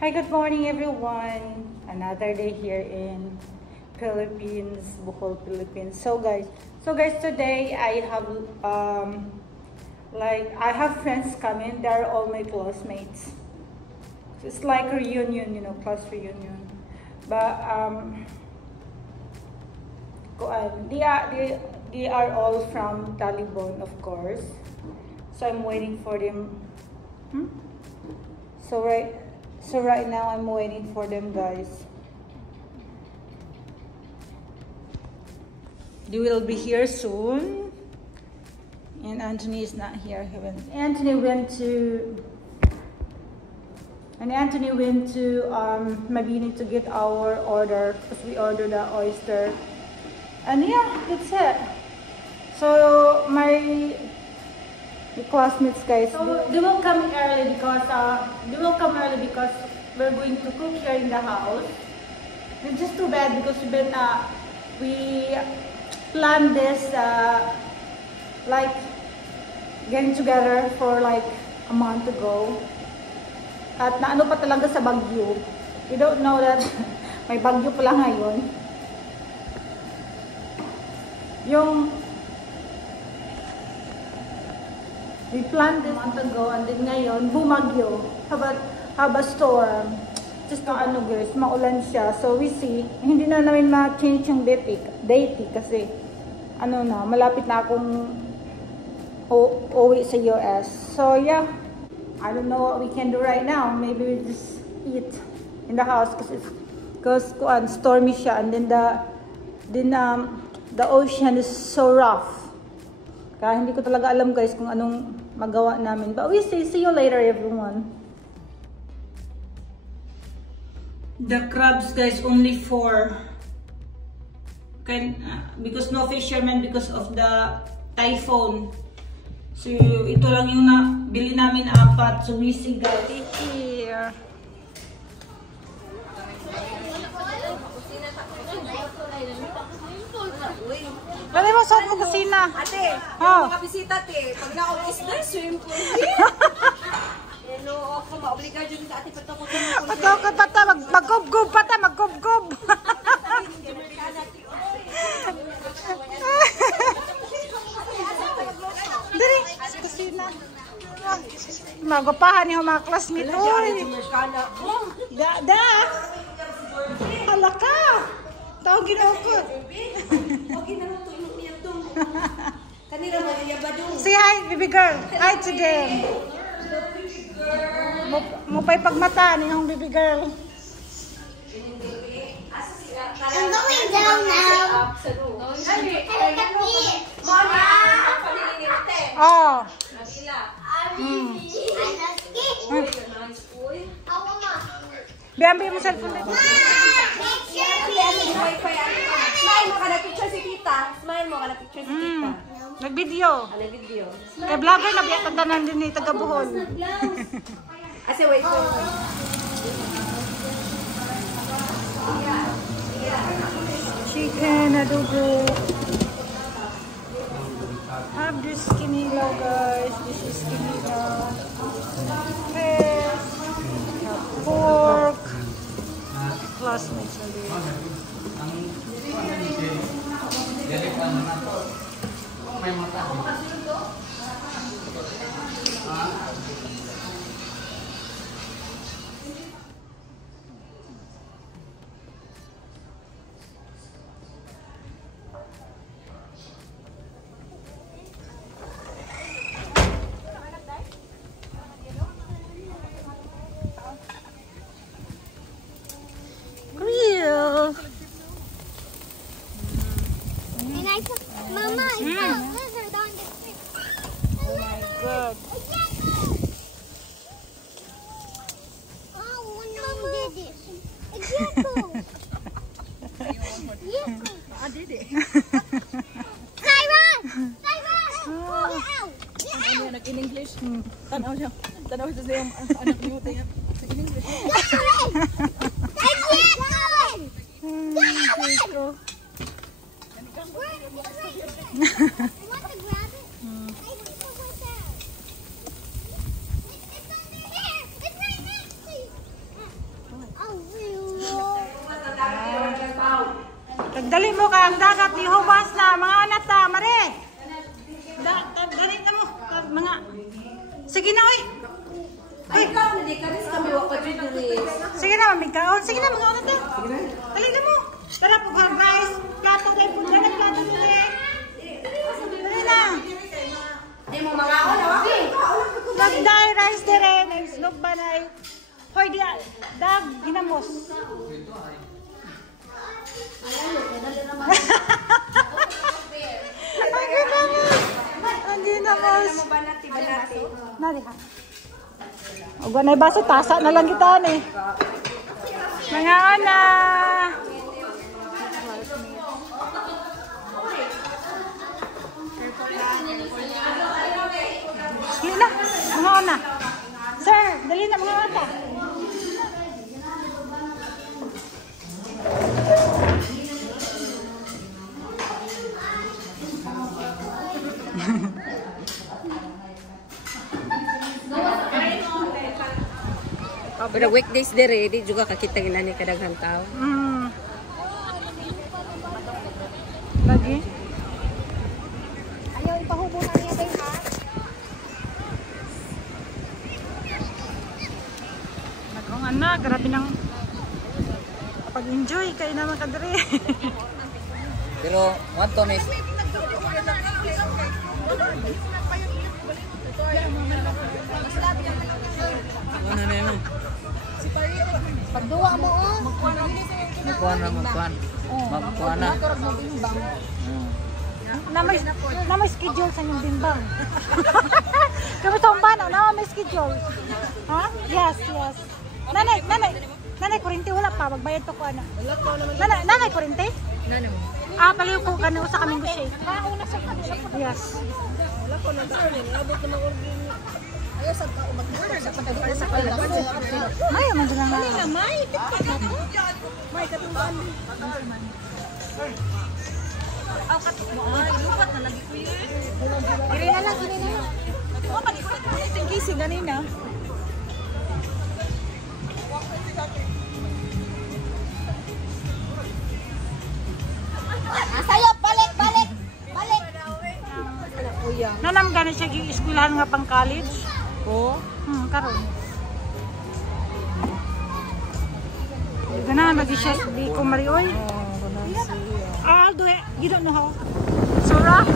Hi, good morning everyone. Another day here in Philippines, Bohol, Philippines. So guys, today I have I have friends coming. They're all my classmates. It's like a reunion, you know, class reunion. But they are all from Talibon, of course. So I'm waiting for them. So right now I'm waiting for them, guys. They will be here soon. And Anthony is not here. Anthony went to Mabini to get our order because we ordered the oyster. And yeah, that's it. So my classmates, guys, they will come early because we're going to cook here in the house. It's just too bad because we planned this like getting together for like a month ago. At naano pa talaga sa Baguio. You don't know that may Baguio pala ngayon. We planned this a month ago and then ngayon, bumagyo. Have a storm. Just guys, maulan siya. So we see, hindi na namin ma-change yung date kasi malapit na akong uwi sa US. So yeah, I don't know what we can do right now. Maybe we just eat in the house because stormy siya and then the ocean is so rough. Kaya hindi ko talaga alam, guys, kung anong magawa namin. But we see you later, everyone. The crabs, guys, only 4. Because no fishermen because of the typhoon. So ito lang yung bili namin 4. So we see, guys, here. Dali mo sa kusina. Ate, mga bisita, ate. Pag na-office na, swim pool. Hello, ako ma-obliga dyan sa ate patakot. Magkubgub pata, magkubgub. Dali, sa kusina. Magapahan niyo mga classmate. Uy! Da! Halaka! Tawag ginukot. Okay na lang ito, inok niya ito. Kanina mo, niyabadong. Say hi, baby girl. Hi to them. Mupay pagmata niyong baby girl. I'm going down now. Mama! Oh. Biambi mo cellphone dito. Smile mo ka na picture si tita. Smile mo ka na picture si tita. Nag-video. Video. Kaya vlogger na biya tagdanan din ni taga Bohol. Ase, wait. Chicken, adobo. Have this kinilaw, guys. This is kinilaw. Fish. Pork. Classmates na din. Mama, I saw a lizard on the tree. Oh my god. Oh, no, did it. Example. I did it. Tyron! Tyron! Get out! Get Ano out! yan, in English? Tanaw siya sa yung anak niyo tayo. In English. Get away! I can't go in! Get out! Where is it? I want to grab it. I think it was there. It's under here! It's right next to you! Dali mo ka ang dagat ni Hubas na mga anak ta, mare. Dali na mo mga. Sige na oy. Ay, hindi ka rin kami wakadjudulis. Sige na mamigkaon. Sige na mga anak ta. Dali na mo. Tara po ka rice. Plato dai po na plato dali. Dali na. Di mo mga ona, okay? Nagday rice dire, nagslog banay. Hoy di dag ginamos. Ang ginamos. Banati. Nari ha. O ganay baso tasa na lang kita ni. Mga ana. Sige na, mga ana. Sir, dali na mga ana. Pero weekdays dire, di juga kakita nila ni kadaghan tao. Lagi? Ayaw ipahubo na niya tayo ha. Nagkong anak, grabe nang pag-enjoy kayo naman kadiri. Pero want to miss. Ano na yun? Pagduwa mo oh. Magkuhan na. Magkuhan na. Na may schedule sa inyong bimbang. Kami sa umbano, na may schedule. Ha? Yes. Nanay, kurente wala pa, magbayad to ko ana. Nanay, kurente? Nano? Paliw ko kanina sa kaming shake. Kauna sa kanila. Yes. Wala ko nang daan, abot na mag-order. Ayaw sa tao mag-order sa pagkakas sa kanila. May man dila na. May tiktok na to. May katungan. Aw katok mo ay lupat na lagi ko yun. Dili na lang. Oh, pati ko yung gising ganina. Sa'yo, balik. Nanam gani siya gi-eskwelahan nga pang college. Oo. Karon. Ganahan lagi siya di ko marioy. Do it. You don't know how. Sura?